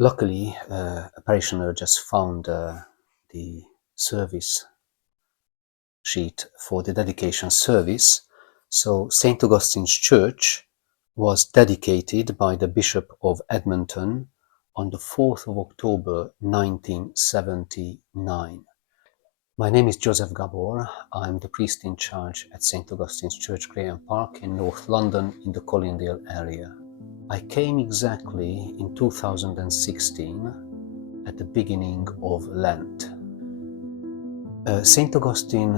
Luckily, a parishioner just found the service sheet for the dedication service. So St. Augustine's Church was dedicated by the Bishop of Edmonton on the 4th of October 1979. My name is Joseph Gabor. I'm the priest in charge at St. Augustine's Church, Graham Park in North London in the Colindale area. I came exactly in 2016 at the beginning of Lent. St. Augustine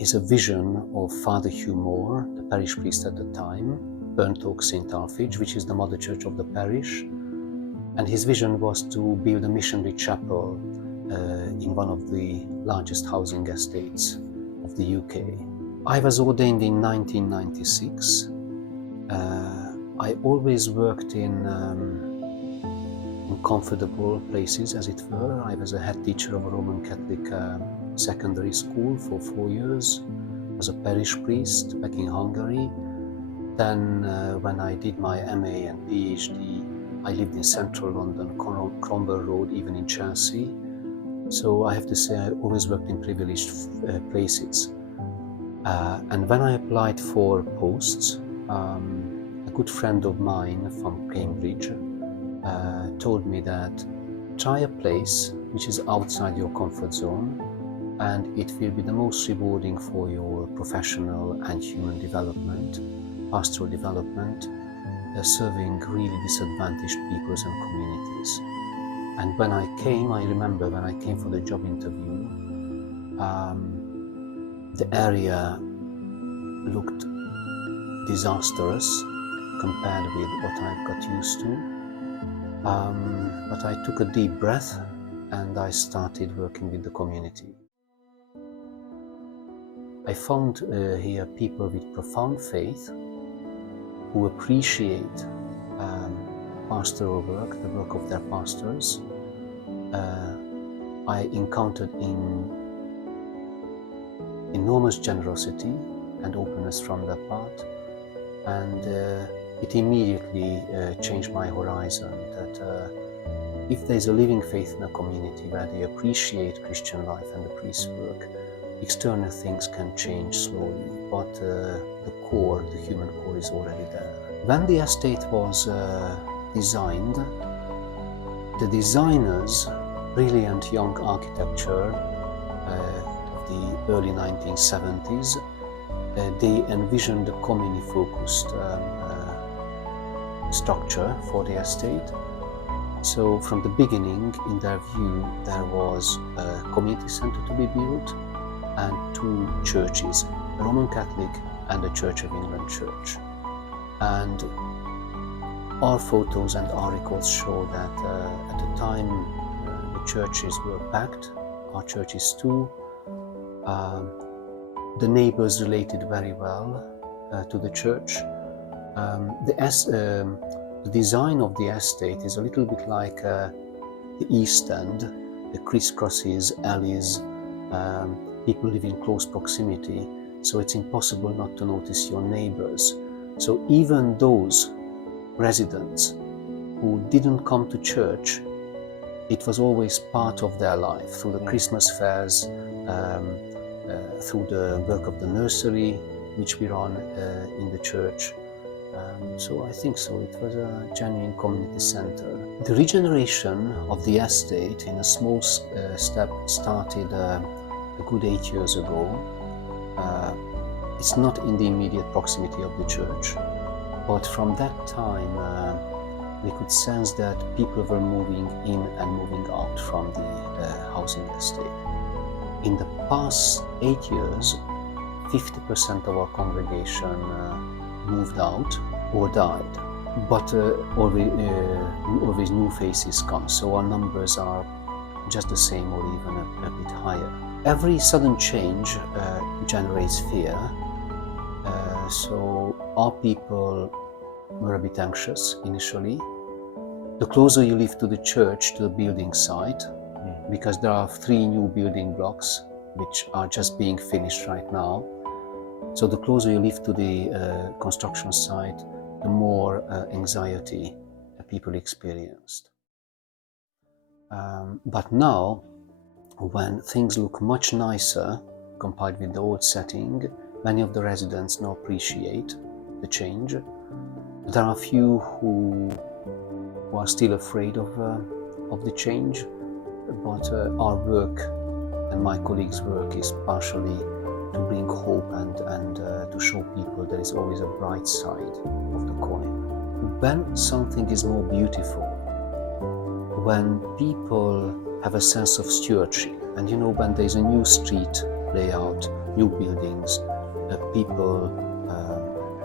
is a vision of Father Hugh Moore, the parish priest at the time, Burnt Oak St. Alphege, which is the mother church of the parish. And his vision was to build a missionary chapel in one of the largest housing estates of the UK. I was ordained in 1996. I always worked in comfortable places, as it were. I was a head teacher of a Roman Catholic secondary school for 4 years, as a parish priest back in Hungary. Then when I did my MA and PhD, I lived in central London, Cromwell Road, even in Chelsea. So I have to say I always worked in privileged places. And when I applied for posts, a good friend of mine from Cambridge told me that try a place which is outside your comfort zone, and it will be the most rewarding for your professional and human development, pastoral development, serving really disadvantaged peoples and communities. And when I remember when I came for the job interview, the area looked disastrous compared with what I've got used to. But I took a deep breath and I started working with the community. I found here people with profound faith who appreciate pastoral work, the work of their pastors. I encountered enormous generosity and openness from their part, and it immediately changed my horizon that if there's a living faith in a community where they appreciate Christian life and the priest's work, external things can change slowly, but the core, the human core, is already there. When the estate was designed, the designers, brilliant young architecture of the early 1970s, they envisioned a community-focused structure for the estate. So from the beginning, in their view, there was a community center to be built and 2 churches, a Roman Catholic and a Church of England church. And our photos and our records show that at the time the churches were packed, our churches too. The neighbors related very well to the church. The design of the estate is a little bit like the East End, the crisscrosses, alleys, people live in close proximity, so it's impossible not to notice your neighbors. So even those residents who didn't come to church, it was always part of their life through the Christmas fairs, through the work of the nursery, which we run in the church. So I think so, it was a genuine community center. The regeneration of the estate in a small step started a good 8 years ago. It's not in the immediate proximity of the church, but from that time we could sense that people were moving in and moving out from the housing estate. In the past 8 years, 50% of our congregation moved out or died, but always new faces come, so our numbers are just the same or even a bit higher. Every sudden change generates fear, so our people were a bit anxious initially. The closer you live to the church, to the building site, because there are 3 new building blocks which are just being finished right now. So the closer you live to the construction site, the more anxiety people experienced. But now, when things look much nicer compared with the old setting, many of the residents now appreciate the change. There are a few who are still afraid of the change, but our work and my colleagues' work is partially to bring hope and to show people there is always a bright side of the coin. When something is more beautiful, when people have a sense of stewardship, and when there's a new street layout, new buildings, people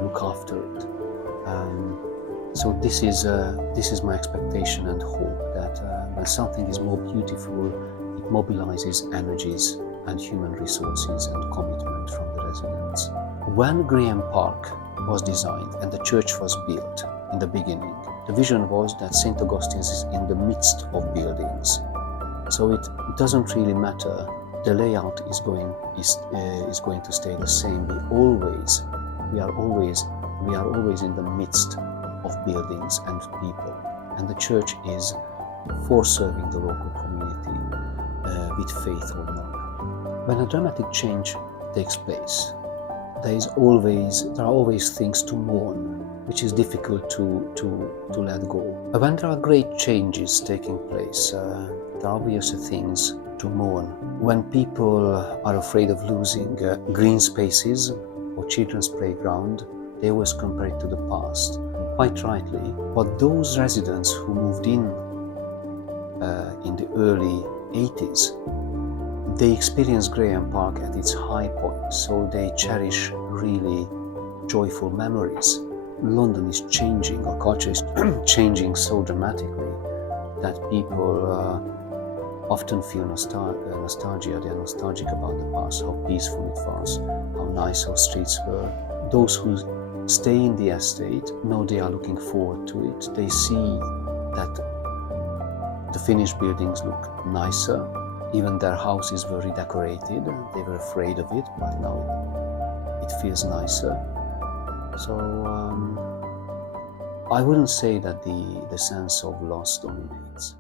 look after it. So this is my expectation and hope that when something is more beautiful, it mobilizes energies and human resources and commitment from the residents. When Graham Park was designed and the church was built in the beginning, the vision was that St. Augustine's is in the midst of buildings. So it doesn't really matter. The layout is going to stay the same. We are always in the midst of buildings and people, and the church is for serving the local community with faith or not. When a dramatic change takes place, there are always things to mourn, which is difficult to let go. When there are great changes taking place, there are obviously things to mourn. When people are afraid of losing green spaces or children's playground, they always compare it to the past, quite rightly. But those residents who moved in the early 80s, they experienced Graham Park at its high point, so they cherish really joyful memories. London is changing, our culture is changing so dramatically that people often feel nostalgia. They are nostalgic about the past, how peaceful it was, how nice our streets were. Those who stay in the estate know they are looking forward to it. They see that the finished buildings look nicer. Even their houses were redecorated. They were afraid of it, but now it feels nicer. So I wouldn't say that the sense of loss dominates.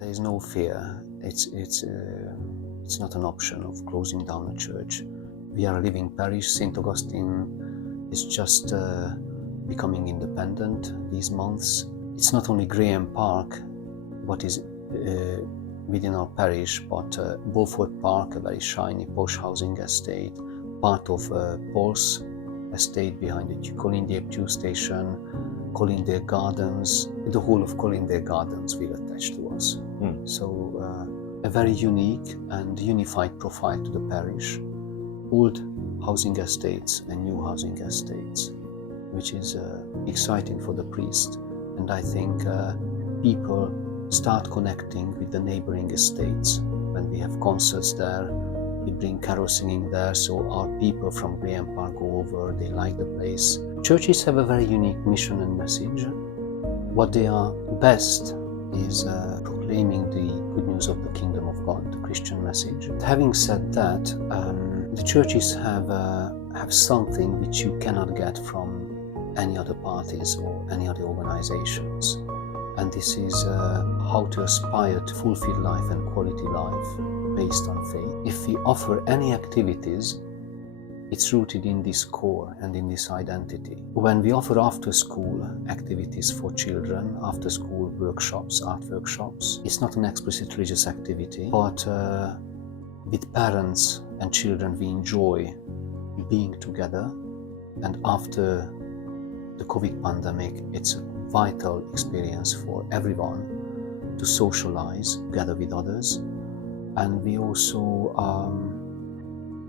There is no fear. It's not an option of closing down a church. We are a living parish. St. Augustine is just becoming independent these months. It's not only Graham Park, what is within our parish, but Beaufort Park, a very shiny posh housing estate, part of Paul's estate behind the Colindale Tube Station, Colindale Gardens. The whole of Colindale Gardens will attach to us. So a very unique and unified profile to the parish. Old housing estates and new housing estates, which is exciting for the priest. And I think people start connecting with the neighboring estates. When we have concerts there, we bring carol singing there, so our people from Graham Park go over, they like the place. Churches have a very unique mission and message. What they are best is proclaiming the good news of the kingdom of God, the Christian message. Having said that, the churches have something which you cannot get from any other parties or any other organizations, and this is how to aspire to fulfill life and quality life based on faith. If we offer any activities, it's rooted in this core and in this identity. When we offer after-school activities for children, after-school workshops, art workshops, it's not an explicit religious activity, but with parents and children we enjoy being together. And after the COVID pandemic, it's a vital experience for everyone to socialize together with others. And we also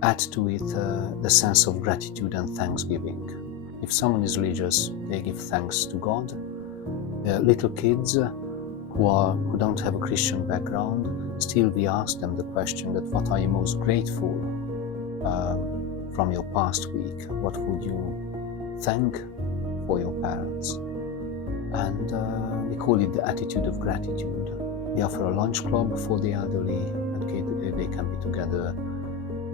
add to it the sense of gratitude and thanksgiving. If someone is religious, they give thanks to God. Little kids who don't have a Christian background, still we ask them the question that what are you most grateful from your past week? What would you thank for your parents? And we call it the attitude of gratitude. We offer a lunch club for the elderly, and they can be together.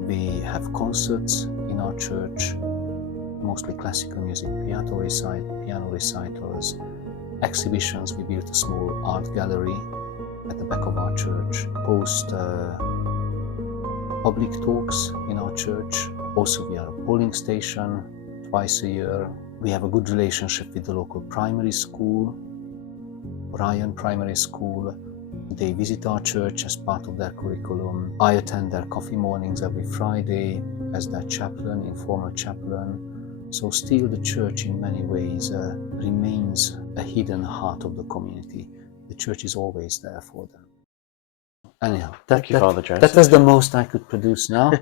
We have concerts in our church, mostly classical music, piano recitals, exhibitions. We built a small art gallery at the back of our church, host public talks in our church. Also, we are a polling station twice a year. We have a good relationship with the local primary school, Ryan Primary School. They visit our church as part of their curriculum. I attend their coffee mornings every Friday as their chaplain, informal chaplain. So still the church in many ways remains a hidden heart of the community. The church is always there for them. Anyhow, Thank you, Father Joseph. that was the most I could produce now.